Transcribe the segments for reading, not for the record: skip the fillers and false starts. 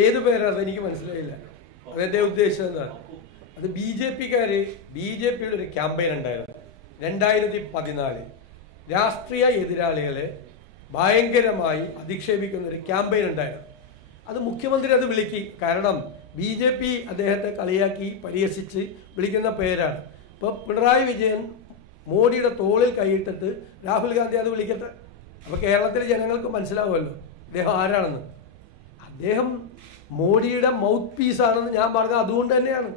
ഏത് പേരാണ് അതെനിക്ക് മനസ്സിലായില്ല. അതെന്റെ ഉദ്ദേശം എന്താണ്? അത് ബി ജെ പിയുടെ ഒരു ക്യാമ്പയിൻ ഉണ്ടായിരുന്നു 2014. രാഷ്ട്രീയ എതിരാളികളെ ഭയങ്കരമായി അധിക്ഷേപിക്കുന്ന ഒരു ക്യാമ്പയിൻ ഉണ്ടായിരുന്നു. അത് മുഖ്യമന്ത്രി അത് വിളിക്കി. കാരണം ബി ജെ പി അദ്ദേഹത്തെ കളിയാക്കി പരിഹസിച്ച് വിളിക്കുന്ന പേരാണ്. ഇപ്പോൾ പിണറായി വിജയൻ മോഡിയുടെ തോളിൽ കൈയിട്ടിട്ട് രാഹുൽ ഗാന്ധി അത് വിളിക്കട്ടെ. അപ്പോൾ കേരളത്തിലെ ജനങ്ങൾക്ക് മനസ്സിലാവുമല്ലോ അദ്ദേഹം ആരാണെന്ന്. അദ്ദേഹം മോഡിയുടെ മൗത്ത് പീസാണെന്ന് ഞാൻ പറഞ്ഞത് അതുകൊണ്ട് തന്നെയാണ്.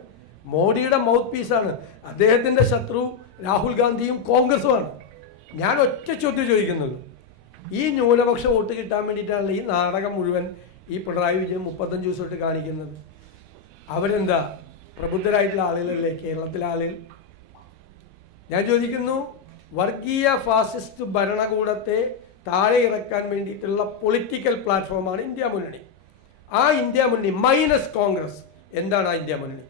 മോഡിയുടെ മൗത്ത് പീസാണ്. അദ്ദേഹത്തിൻ്റെ ശത്രു രാഹുൽ ഗാന്ധിയും കോൺഗ്രസുമാണ്. ഞാൻ ഒറ്റ ചോദ്യം ചോദിക്കുന്നുള്ളൂ. ഈ ന്യൂനപക്ഷ വോട്ട് കിട്ടാൻ വേണ്ടിയിട്ടാണല്ലോ ഈ നാടകം മുഴുവൻ ഈ പിണറായി വിജയൻ 35 ദിവസമായിട്ട് കാണിക്കുന്നത്. അവരെന്താ പ്രബുദ്ധരായിട്ടുള്ള ആളുകളല്ലേ കേരളത്തിലെ ആളുകൾ? ഞാൻ ചോദിക്കുന്നു, വർഗീയ ഫാസിസ്റ്റ് ഭരണകൂടത്തെ താഴെ ഇറക്കാൻ വേണ്ടിയിട്ടുള്ള പൊളിറ്റിക്കൽ പ്ലാറ്റ്ഫോമാണ് ഇന്ത്യ മുന്നണി. ആ ഇന്ത്യ മുന്നണി മൈനസ് കോൺഗ്രസ്. എന്താണ് ആ ഇന്ത്യ മുന്നണി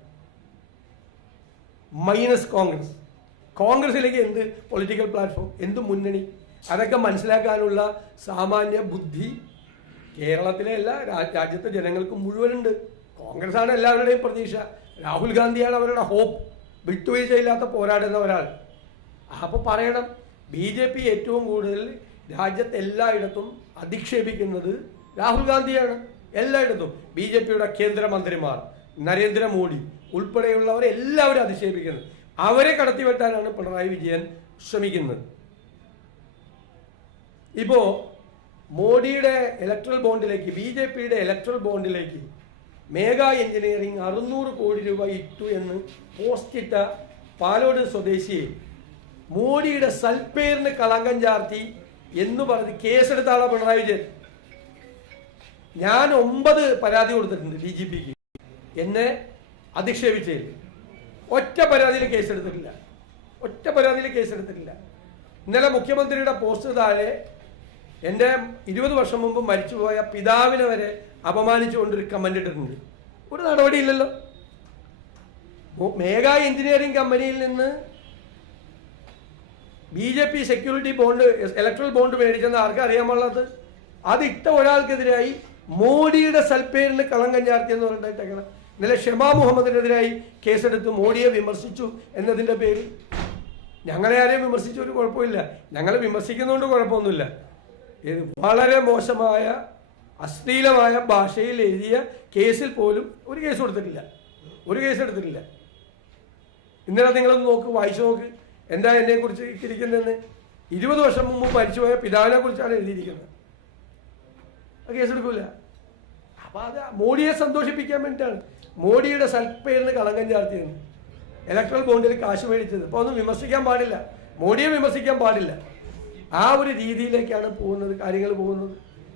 മൈനസ് കോൺഗ്രസ്? കോൺഗ്രസിലേക്ക് എന്ത് പൊളിറ്റിക്കൽ പ്ലാറ്റ്ഫോം, എന്ത് മുന്നണി? അതൊക്കെ മനസ്സിലാക്കാനുള്ള സാമാന്യ ബുദ്ധി കേരളത്തിലെ എല്ലാ രാജ്യത്തെ ജനങ്ങൾക്ക് മുഴുവനുണ്ട്. കോൺഗ്രസ് ആണ് എല്ലാവരുടെയും പ്രതീക്ഷ. രാഹുൽ ഗാന്ധിയാണ് അവരുടെ ഹോപ്പ്. വിട്ടുവീഴ്ചയില്ലാത്ത പോരാടുന്ന ഒരാൾ. അപ്പോൾ പറയണം, ബി ജെ പി ഏറ്റവും കൂടുതൽ രാജ്യത്ത് എല്ലായിടത്തും അധിക്ഷേപിക്കുന്നത് രാഹുൽ ഗാന്ധിയാണ്. എല്ലായിടത്തും ബി ജെ പിയുടെ കേന്ദ്രമന്ത്രിമാർ, നരേന്ദ്രമോദി ഉൾപ്പെടെയുള്ളവരെ എല്ലാവരും അധിക്ഷേപിക്കുന്നത്. അവരെ കടത്തിവെട്ടാനാണ് പിണറായി വിജയൻ ശ്രമിക്കുന്നത്. ഇപ്പോൾ മോഡിയുടെ ഇലക്ട്രൽ ബോണ്ടിലേക്ക്, ബി ജെ പിയുടെ ഇലക്ട്രൽ ബോണ്ടിലേക്ക് മേഗാ എഞ്ചിനീയറിംഗ് 600 കോടി രൂപ ഇട്ടു എന്ന് പോസ്റ്റിട്ട പാലോട് സ്വദേശിയെ മോഡിയുടെ സൽപ്പേരിന് കളങ്കം ചാർത്തി എന്ന് പറഞ്ഞ് കേസെടുത്ത ആളാണ് പിണറായി വിജയൻ. ഞാൻ 9 പരാതി കൊടുത്തിട്ടുണ്ട് ഡി ജി പിക്ക് എന്നെ അധിക്ഷേപിച്ചതിൽ. ഒറ്റ പരാതിയിൽ കേസെടുത്തിട്ടില്ല. ഇന്നലെ മുഖ്യമന്ത്രിയുടെ പോസ്റ്റ് താഴെ എൻ്റെ 20 വർഷം മുമ്പ് മരിച്ചുപോയ പിതാവിനെ വരെ അപമാനിച്ചുകൊണ്ടൊരു കമന്റ് ഇട്ടിട്ടുണ്ട്. ഒരു നടപടിയില്ലല്ലോ. മേഗാ എഞ്ചിനീയറിംഗ് കമ്പനിയിൽ നിന്ന് B J P security bond, electoral bond മേടിച്ചെന്ന് ആർക്കും അറിയാമുള്ളത്? അതിട്ട ഒരാൾക്കെതിരായി മോഡിയുടെ സൽപ്പേരിന് കളങ്കം ചാർത്തിയെന്ന് പറഞ്ഞിട്ടേക്കണം. ഇന്നലെ ഷെമാ മുഹമ്മദിനെതിരായി കേസെടുത്ത് മോഡിയെ വിമർശിച്ചു എന്നതിൻ്റെ പേരിൽ. ഞങ്ങളെ ആരെയും വിമർശിച്ച ഒരു കുഴപ്പമില്ല, ഞങ്ങളെ വിമർശിക്കുന്നതുകൊണ്ട് കുഴപ്പമൊന്നുമില്ല. ഇത് വളരെ മോശമായ അശ്ലീലമായ ഭാഷയിൽ എഴുതിയ കേസിൽ പോലും ഒരു കേസ് എടുത്തിട്ടില്ല. ഇന്നലെ നിങ്ങളൊന്ന് നോക്ക്, വായിച്ചു നോക്ക് എന്താ എന്നെക്കുറിച്ച് ഇരിക്കുന്നതെന്ന്. 20 വർഷം മുമ്പ് മരിച്ചുപോയ പിതാവിനെ കുറിച്ചാണ് എഴുതിയിരിക്കുന്നത്. കേസെടുക്കൂല. അപ്പം അത് മോഡിയെ സന്തോഷിപ്പിക്കാൻ വേണ്ടിയിട്ടാണ്. മോഡിയുടെ സൽപ്പേരിന് കളങ്കം ചാർത്തിയത്, ഇലക്ട്രൽ ബോണ്ടിൽ കാശ് മേടിച്ചത്. അപ്പോൾ ഒന്നും വിമർശിക്കാൻ പാടില്ല, മോഡിയെ വിമർശിക്കാൻ പാടില്ല. ആ ഒരു രീതിയിലേക്കാണ് കാര്യങ്ങൾ പോകുന്നത്.